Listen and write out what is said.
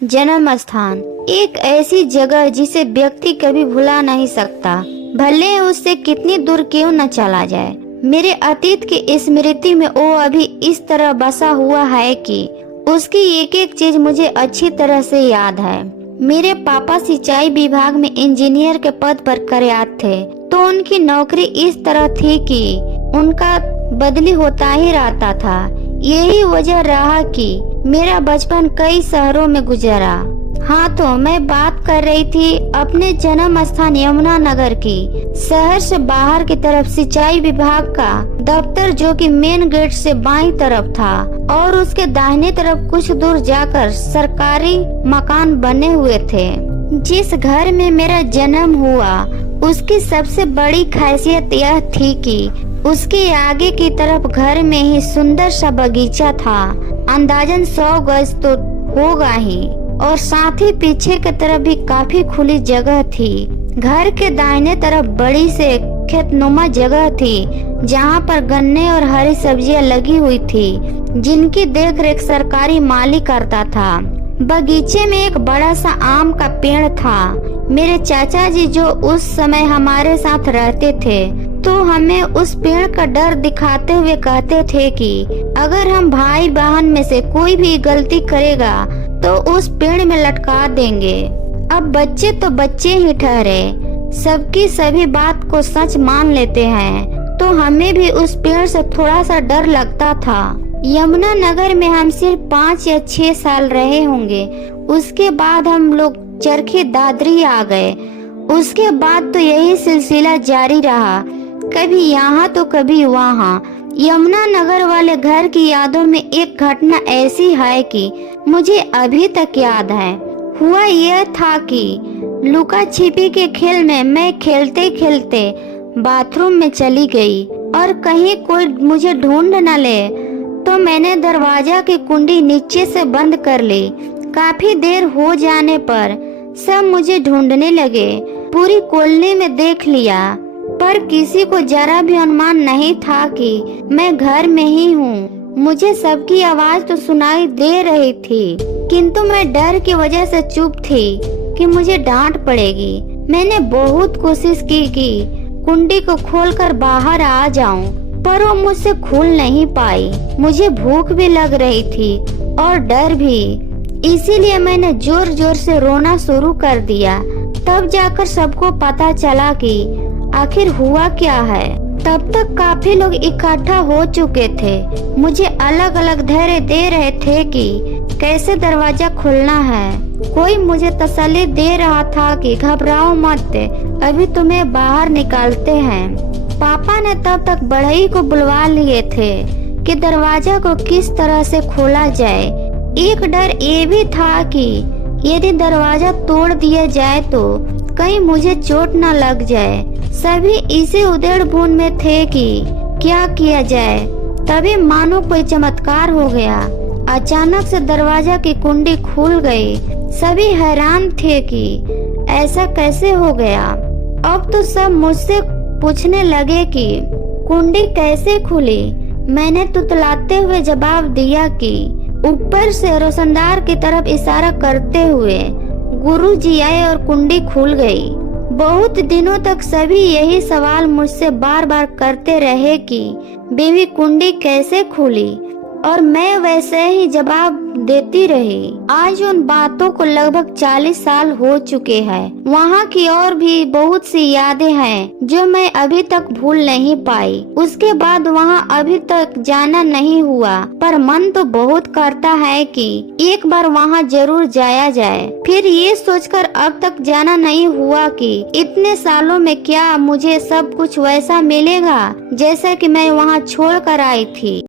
जन्म स्थान एक ऐसी जगह जिसे व्यक्ति कभी भुला नहीं सकता, भले उससे कितनी दूर क्यों न चला जाए। मेरे अतीत की स्मृति में वो अभी इस तरह बसा हुआ है कि उसकी एक एक चीज मुझे अच्छी तरह से याद है। मेरे पापा सिंचाई विभाग में इंजीनियर के पद पर कार्यरत थे, तो उनकी नौकरी इस तरह थी कि उनका बदली होता ही रहता था। यही वजह रहा कि मेरा बचपन कई शहरों में गुजरा। हाँ, तो मैं बात कर रही थी अपने जन्म स्थान यमुनानगर की। शहर से बाहर की तरफ सिंचाई विभाग का दफ्तर, जो कि मेन गेट से बाईं तरफ था, और उसके दाहिने तरफ कुछ दूर जाकर सरकारी मकान बने हुए थे। जिस घर में मेरा जन्म हुआ उसकी सबसे बड़ी खासियत यह थी कि उसके आगे की तरफ घर में ही सुंदर सा बगीचा था, अंदाजन 100 गज तो होगा ही, और साथ ही पीछे की तरफ भी काफी खुली जगह थी। घर के दाहिने तरफ बड़ी से खेतनुमा जगह थी, जहां पर गन्ने और हरी सब्जियां लगी हुई थी, जिनकी देखरेख सरकारी माली करता था। बगीचे में एक बड़ा सा आम का पेड़ था। मेरे चाचा जी जो उस समय हमारे साथ रहते थे, तो हमें उस पेड़ का डर दिखाते हुए कहते थे कि अगर हम भाई बहन में से कोई भी गलती करेगा तो उस पेड़ में लटका देंगे। अब बच्चे तो बच्चे ही ठहरे, सबकी सभी बात को सच मान लेते हैं, तो हमें भी उस पेड़ से थोड़ा सा डर लगता था। यमुनानगर में हम सिर्फ 5 या 6 साल रहे होंगे। उसके बाद हम लोग चरखी दादरी आ गए। उसके बाद तो यही सिलसिला जारी रहा, कभी यहाँ तो कभी वहाँ। यमुनानगर वाले घर की यादों में एक घटना ऐसी है कि मुझे अभी तक याद है। हुआ यह था कि लुका छिपी के खेल में मैं खेलते खेलते बाथरूम में चली गई, और कहीं कोई मुझे ढूंढ न ले तो मैंने दरवाजा की कुंडी नीचे से बंद कर ली। काफी देर हो जाने पर सब मुझे ढूंढने लगे। पूरी कॉलोनी में देख लिया, पर किसी को जरा भी अनुमान नहीं था कि मैं घर में ही हूँ। मुझे सबकी आवाज तो सुनाई दे रही थी, किंतु मैं डर की वजह से चुप थी कि मुझे डांट पड़ेगी। मैंने बहुत कोशिश की कि कुंडी को खोलकर बाहर आ जाऊं, पर वो मुझसे खुल नहीं पाई। मुझे भूख भी लग रही थी और डर भी, इसीलिए मैंने जोर जोर से रोना शुरू कर दिया। तब जाकर सबको पता चला कि आखिर हुआ क्या है। तब तक काफी लोग इकट्ठा हो चुके थे, मुझे अलग अलग धैर्य दे रहे थे कि कैसे दरवाजा खोलना है। कोई मुझे तसल्ली दे रहा था कि घबराओ मत, अभी तुम्हें बाहर निकालते हैं। पापा ने तब तक बढ़ई को बुलवा लिए थे कि दरवाजा को किस तरह से खोला जाए। एक डर ये भी था कि यदि दरवाजा तोड़ दिया जाए तो कहीं मुझे चोट न लग जाए। सभी इसी उधेड़-बुन में थे कि क्या किया जाए। तभी मानो कोई चमत्कार हो गया। अचानक से दरवाजा की कुंडी खुल गई। सभी हैरान थे कि ऐसा कैसे हो गया। अब तो सब मुझसे पूछने लगे कि कुंडी कैसे खुली। मैंने तुतलाते हुए जवाब दिया कि ऊपर से रोशनदार की तरफ इशारा करते हुए गुरुजी आए और कुंडी खुल गई। बहुत दिनों तक सभी यही सवाल मुझसे बार बार करते रहे कि बेबी कुंडी कैसे खुली, और मैं वैसे ही जवाब देती रही। आज उन बातों को लगभग 40 साल हो चुके हैं। वहाँ की और भी बहुत सी यादें हैं जो मैं अभी तक भूल नहीं पाई। उसके बाद वहाँ अभी तक जाना नहीं हुआ, पर मन तो बहुत करता है कि एक बार वहाँ जरूर जाया जाए। फिर ये सोचकर अब तक जाना नहीं हुआ कि इतने सालों में क्या मुझे सब कुछ वैसा मिलेगा जैसा कि मैं वहाँ छोड़ कर आई थी।